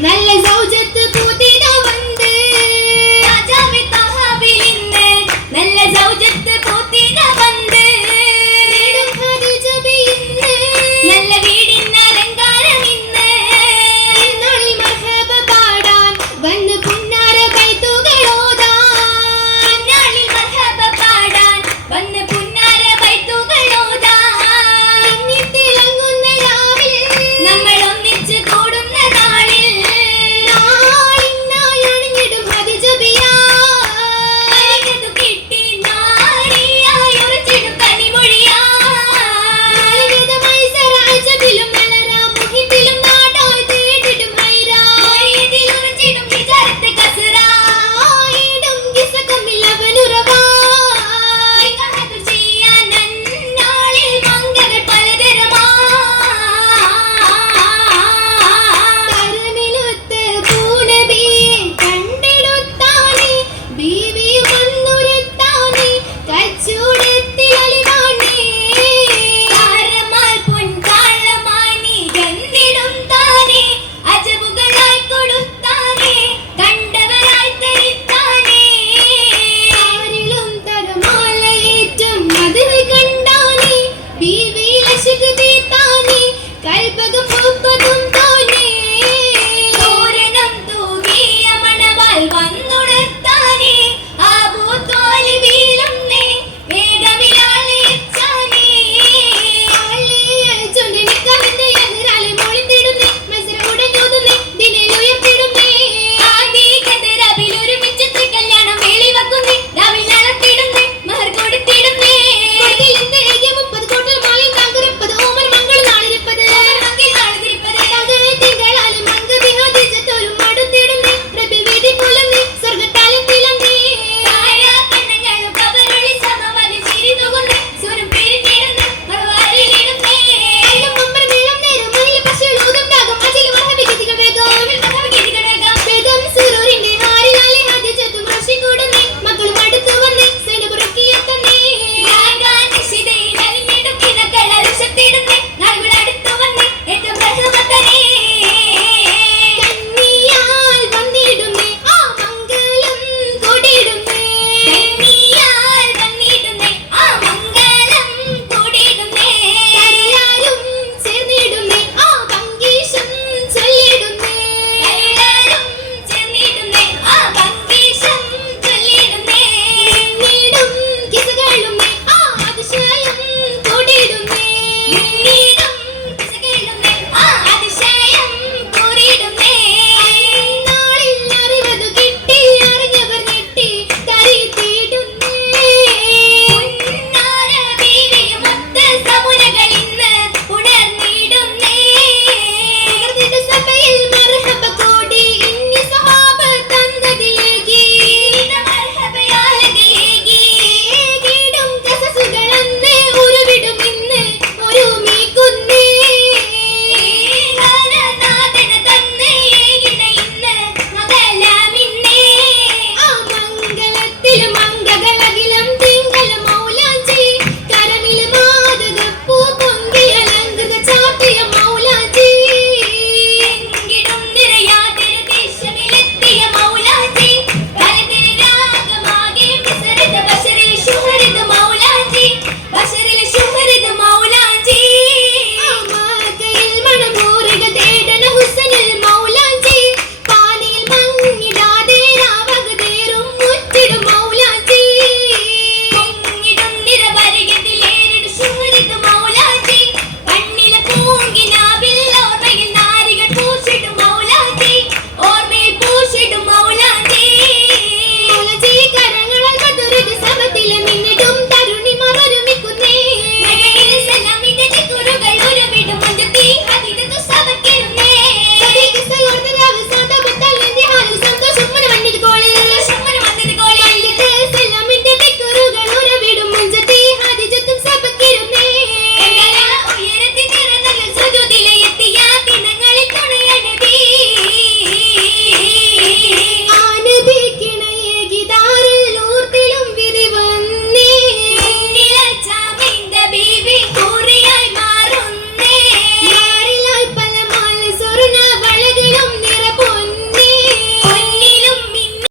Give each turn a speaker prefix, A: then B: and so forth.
A: 哪里？